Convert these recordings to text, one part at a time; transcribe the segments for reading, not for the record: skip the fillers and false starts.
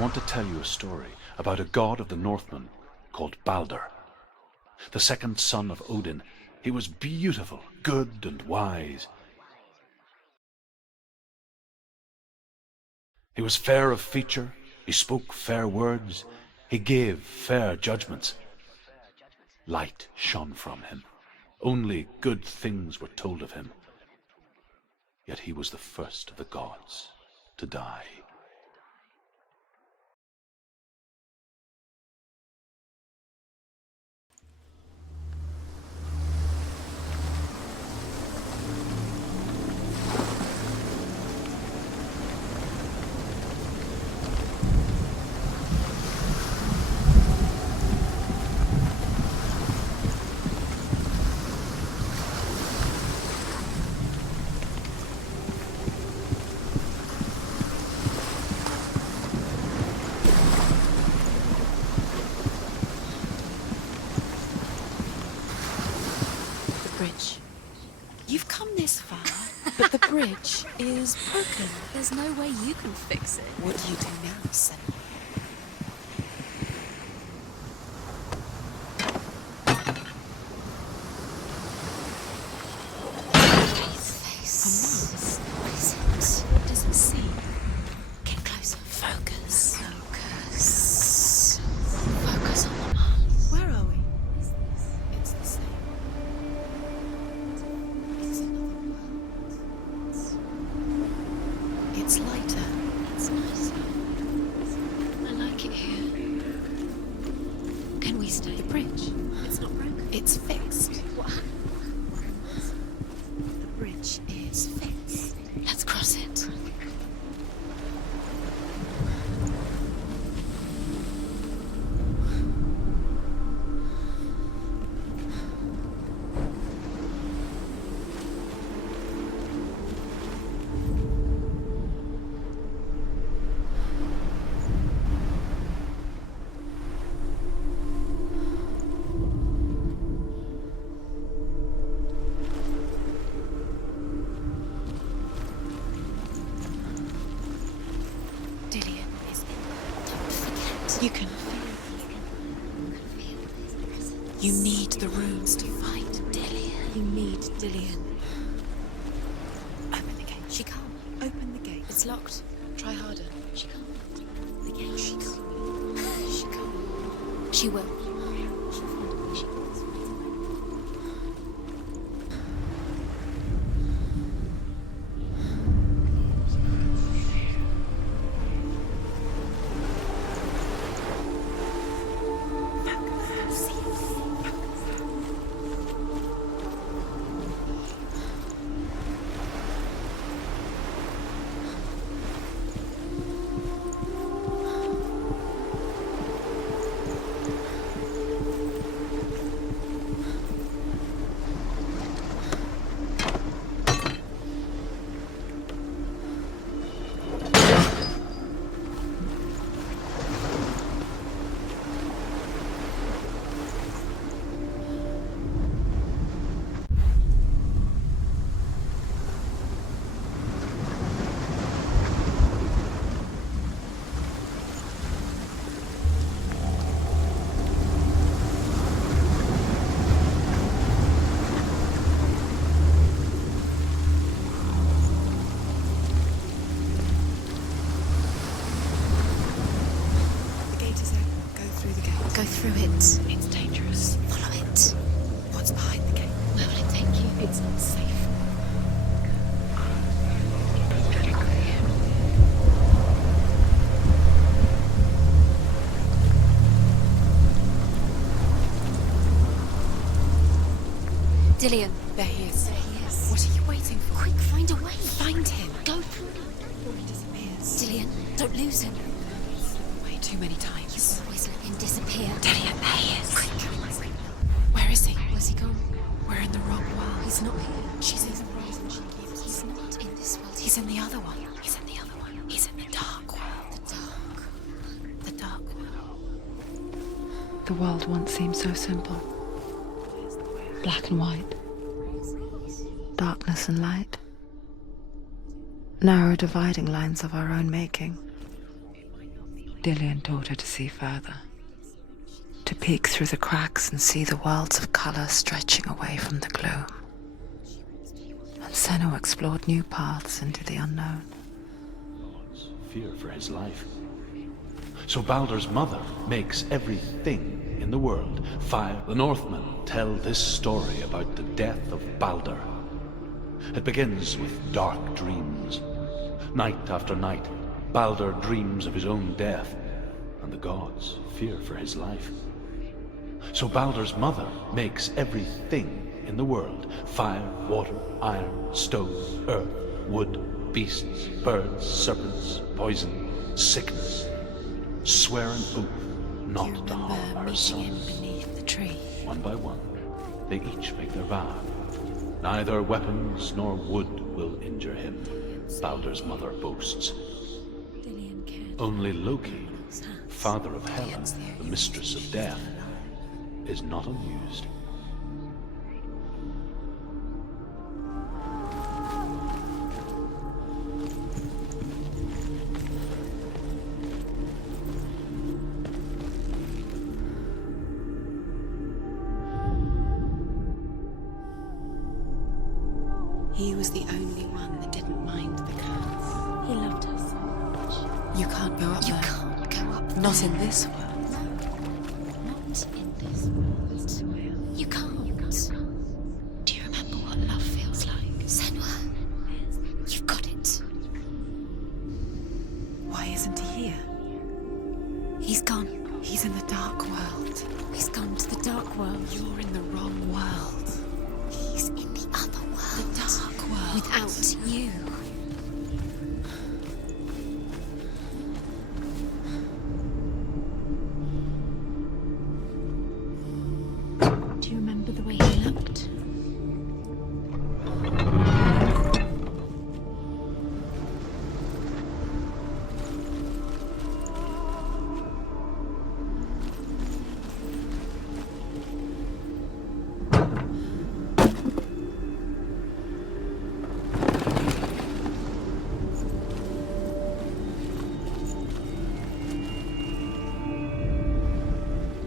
want to tell you a story about a god of the Northmen called Baldur. The second son of Odin. He was beautiful, good, and wise. He was fair of feature, he spoke fair words, he gave fair judgments. Light shone from him. Only good things were told of him. Yet he was the first of the gods to die. Bridge. You've come this far, but the bridge is broken. There's no way you can fix it. What do you do now, Senua? Face. A mask? What is it? What does it see? Get closer. Focus. Focus. Focus on the mask. Where are we? It's the same. It's another world. It's lighter. It's nice. I like it here. Can we stay? The bridge. It's not broken. It's fixed. What? The bridge is fixed. Let's cross it. Dillion is in. Don't forget. You can. You need the runes to fight Dillion. You need Dillion. Open the gate. She can't. Open the gate. It's locked. Try harder. She can't. The gate. She can't. She can't. She will. She'll find a way. She will. Go through it. It's dangerous. Follow it. What's behind the gate? Where will it take you? It's not safe. Dillion. There he is. There he is. What are you waiting for? Quick, find a way. Find him. Go through. Before he disappears. Dillion, don't lose him. Way too many times. Always let him disappear. Dillion, there he is. Quick. Where is he? Where's he gone? We're in the wrong world. He's not here. She's in the right and she keeps. He's not in this world. He's in the other one. He's in the other one. He's in the dark world. The dark. The dark world. The world once seemed so simple. Black and white. Darkness and light. Narrow dividing lines of our own making. Dillion taught her to see further. To peek through the cracks and see the worlds of colour stretching away from the gloom. And Senua explored new paths into the unknown. Fear for his life. So Baldur's mother makes everything in the world fire. The Northmen tell this story about the death of Baldur. It begins with dark dreams. Night after night, Baldur dreams of his own death, and the gods fear for his life. So Baldur's mother makes everything in the world fire, water, iron, stone, earth, wood, beasts, birds, serpents, poison, sickness. Swear an oath not to harm her sons. Beneath the tree. One by one, they each make their vow. Neither weapons nor wood will injure him, Baldur's mother boasts. Only Loki, father of Hela, the mistress of death, is not amused. He was the only one that didn't mind the curse. He loved her so much. You can't go up there. You can't go up there. Not in this world. Not in this world. You can't. Do you remember what love feels like? Senua, you've got it. Why isn't he here? He's gone. He's in the dark world. He's gone to the dark world. You're in the wrong world. He's in the other world. The dark world. Without you. Do you remember the way he looked?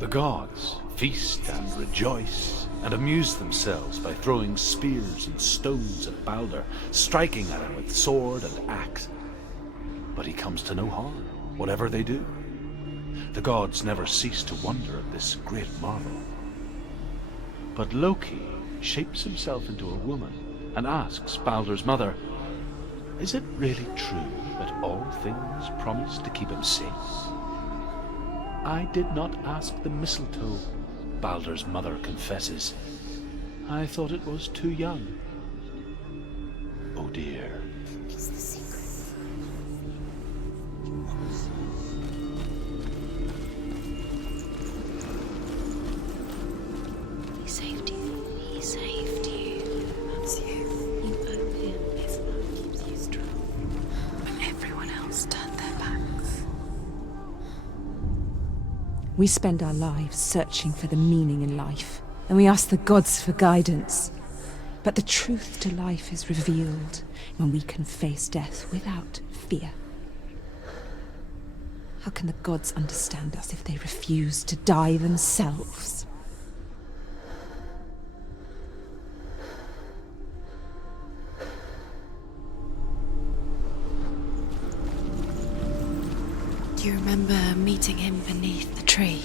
The gods feast and rejoice and amuse themselves by throwing spears and stones at Baldur, striking at him with sword and axe. But he comes to no harm, whatever they do. The gods never cease to wonder at this great marvel. But Loki shapes himself into a woman and asks Baldur's mother, "Is it really true that all things promise to keep him safe?" "I did not ask the mistletoe," Baldur's mother confesses. "I thought it was too young." Oh dear. It's the secret. He saved you. He saved you. That's you. You owe him. His love keeps you strong. When everyone else turned their backs. We spend our lives searching for the meaning in life, and we ask the gods for guidance. But the truth to life is revealed when we can face death without fear. How can the gods understand us if they refuse to die themselves? Do you remember meeting him beneath the tree?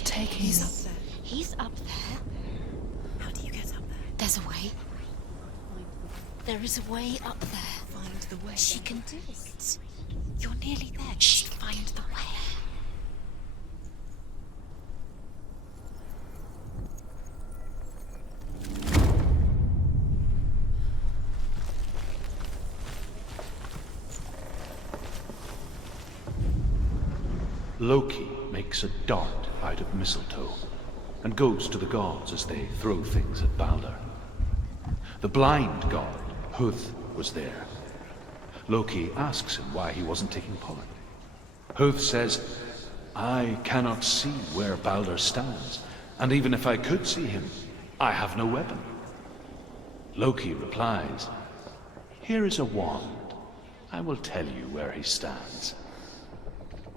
you taking He's me? up there. He's up there. How do you get up there? There's a way. There is a way up there. Find the way. She can do it. You're nearly there. Just find the way. Loki makes a dart out of mistletoe and goes to the gods as they throw things at Baldur. The blind god, Huth, was there. Loki asks him why he wasn't taking part. Huth says, "I cannot see where Baldur stands, and even if I could see him, I have no weapon." Loki replies, "Here is a wand. I will tell you where he stands."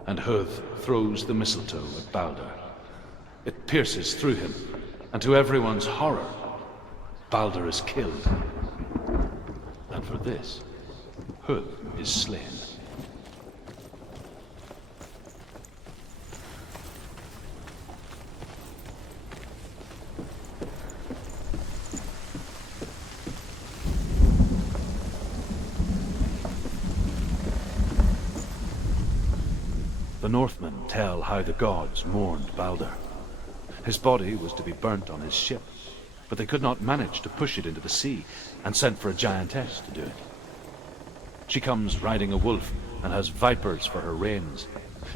And Huth throws the mistletoe at Baldur. It pierces through him, and to everyone's horror, Baldur is killed. And for this, Huth is slain. The Northmen tell how the gods mourned Baldur. His body was to be burnt on his ship, but they could not manage to push it into the sea, and sent for a giantess to do it. She comes riding a wolf and has vipers for her reins.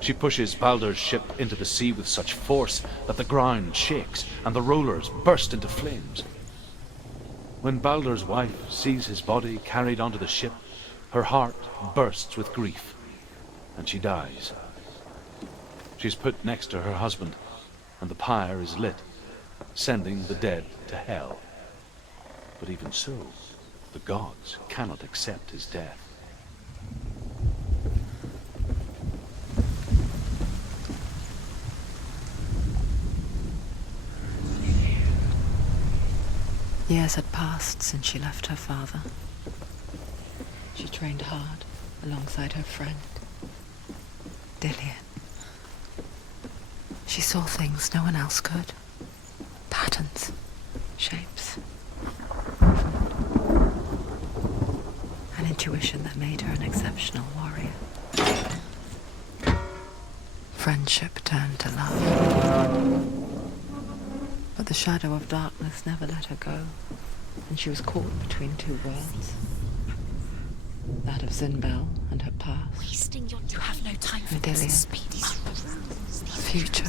She pushes Baldur's ship into the sea with such force that the ground shakes and the rollers burst into flames. When Baldur's wife sees his body carried onto the ship, her heart bursts with grief, and she dies. She's put next to her husband, and the pyre is lit, sending the dead to hell. But even so, the gods cannot accept his death. Years had passed since she left her father. She trained hard alongside her friend, Dillion. She saw things no one else could. Patterns, shapes, an intuition that made her an exceptional warrior. Friendship turned to love. But the shadow of darkness never let her go, and she was caught between two worlds. That of Zinbel and her past. Wasting your You have no time for Dillion. this. Speedy. Future.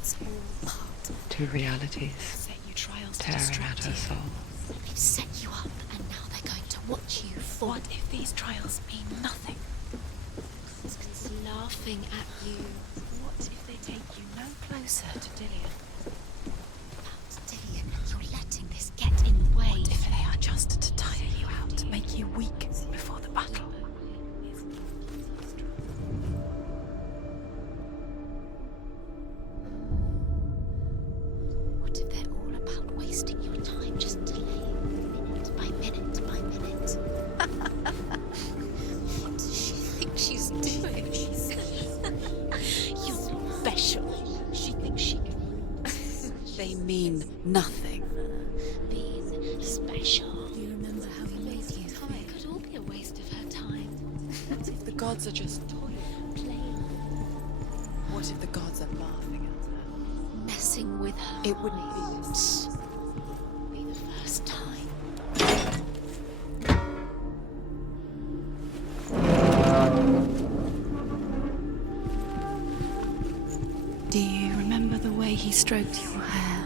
It's all part of Two realities set you trials to tearing at distract her you. soul. They've set you up, and now they're going to watch you fall. What if these trials mean nothing? It's laughing at you. What if they take you no closer to Dillion? Without Dillion, you're letting this get in the way. What if they are just to tire you out, to make you weak before the battle? What if they're all about wasting your time, just delaying minute by minute by minute? What does she think she's doing? You're special. She thinks she can. They mean nothing. Being special. Do you remember how he made you feel? It could all be a waste of her time. What if the gods are just Toying, playing, What if the gods are laughing at her? messing with her. It wouldn't be this. Be the first time. Do you remember the way he stroked your hair?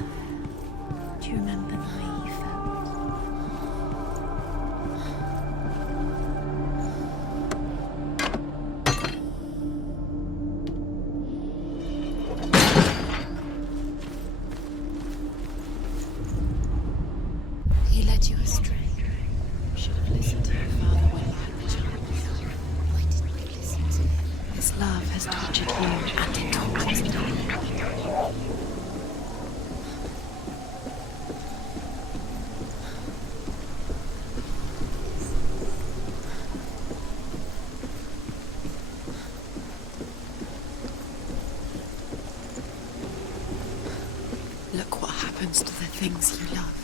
Do you remember the way you felt? He led you astray. Should have listened to your father when he had the chance. Why didn't you listen to him? His love has tortured you, and it torments me. happens to the things you love?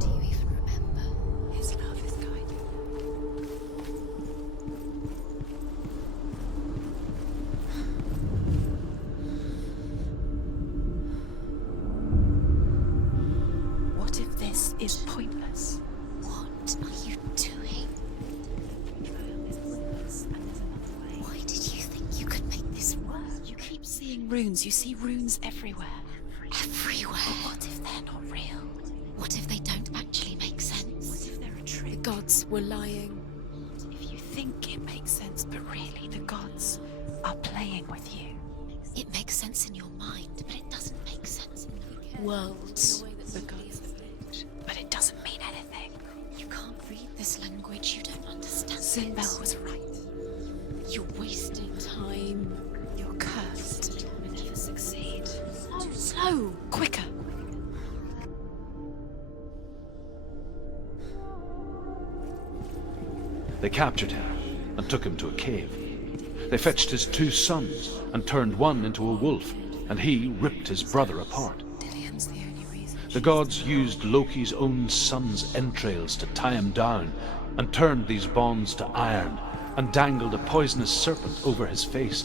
Do you even remember? His love is guiding. What if this is pointless? What are you doing? Why did you think you could make this work? You keep seeing runes. You see runes everywhere. Everywhere. But what if they're not real? What if they don't actually make sense? What if they're a trick? The gods were lying. What if you think it makes sense, but really the gods are playing with you? It makes sense in your mind, but it doesn't make sense in the worlds. The gods have lived, but it doesn't mean anything. You can't read this language, you don't understand Sinbel it. was right. You're wasting time. You're cursed. You'll never succeed. Slow! Quicker! They captured him and took him to a cave. They fetched his 2 sons and turned one into a wolf, and he ripped his brother apart. Dillion's the only reason. The gods used Loki's own son's entrails to tie him down, and turned these bonds to iron, and dangled a poisonous serpent over his face,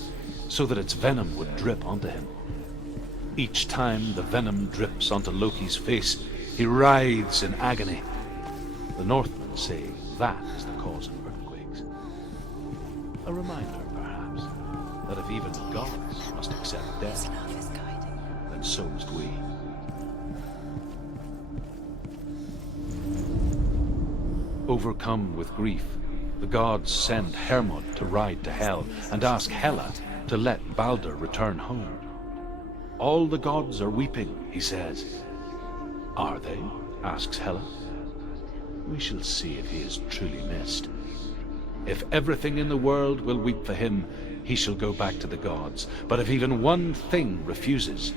so that its venom would drip onto him. Each time the venom drips onto Loki's face, he writhes in agony. The Northmen say that is the cause of earthquakes. A reminder, perhaps, that if even gods must accept His death, love is guiding. then so must we. Overcome with grief, the gods send Hermod to ride to Hell and ask Hela to let Baldur return home. All the gods are weeping, he says. Are they? Asks Hela. We shall see if he is truly missed. If everything in the world will weep for him, he shall go back to the gods. But if even one thing refuses,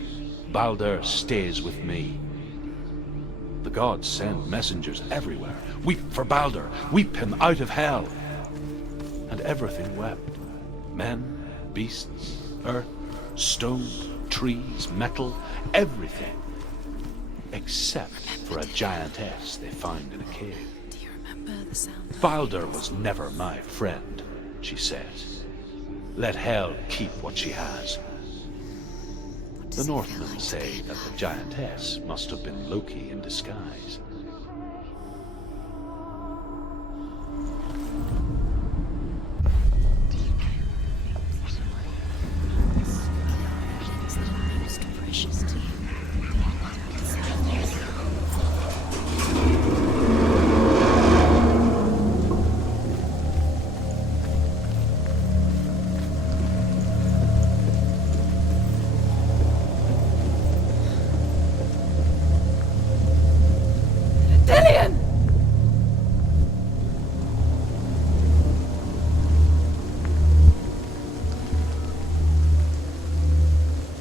Baldur stays with me. The gods send messengers everywhere. Weep for Baldur, weep him out of hell. And everything wept. Men, beasts, earth, stone, trees, metal, everything. Except for a giantess they found in a cave. Do you remember the sound of Baldur was never my friend, she says. Let Hell keep what she has. The Northmen say that the giantess must have been Loki in disguise. Things that are most precious to you. Dillion!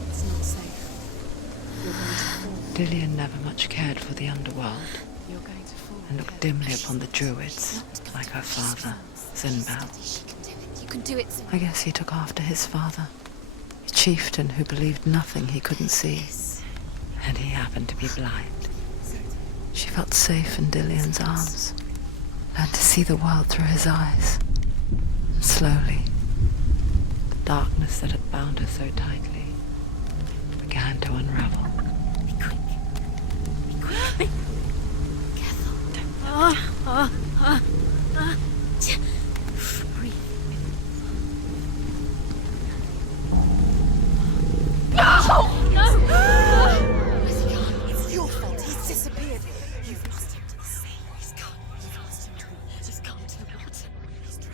It's not safe. You're going to fall. Dillion never much cared for the underworld You're going to fall. and looked dimly upon the druids, like her father, Sinbel. You can do it. I guess he took after his father, a chieftain who believed nothing he couldn't see, and he happened to be blind. She felt safe in Dillion's arms, learned to see the world through his eyes. And slowly, the darkness that had bound her so tightly began to unravel. Be quick. Be quick. Be careful. Breathe. Where's he gone? It's your fault. He's disappeared. You've lost him to the sea. He's gone. You've lost him to the water. He's gone to the water. He's drowned.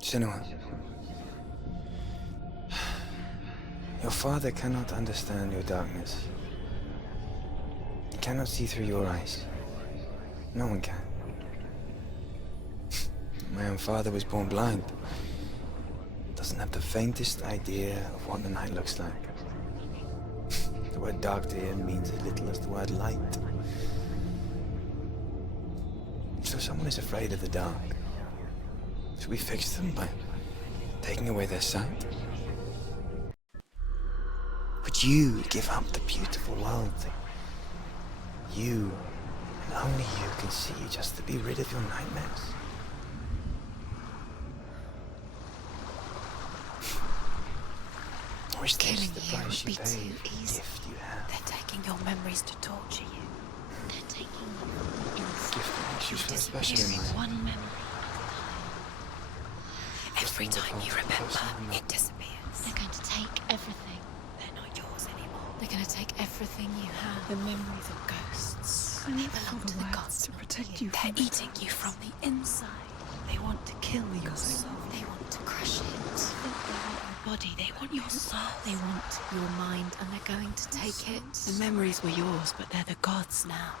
Senua, your father cannot understand your darkness. He cannot see through your eyes. No one can. My own father was born blind. doesn't have the faintest idea of what the night looks like. The word dark to him means as little as the word light. So someone is afraid of the dark. Should we fix them by taking away their sight? Would you give up the beautiful world that you, and only you, can see just to be rid of your nightmares? Or is Killing this the you price would you be pay too for the easy. gift you have? They're taking your memories to torture you. They're taking you in Gift that makes you feel special in disappearing life. one memory at a time. Every time you remember, it disappears. They're going to take everything. They're not yours anymore. They're going to take everything you have. The memories of ghosts. They belong to the gods to protect you. They're eating you from the inside. They want to kill your soul. They want to crush it. They want your body. They want your soul. They want your mind, and they're going to take it. The memories were yours, but they're the gods now.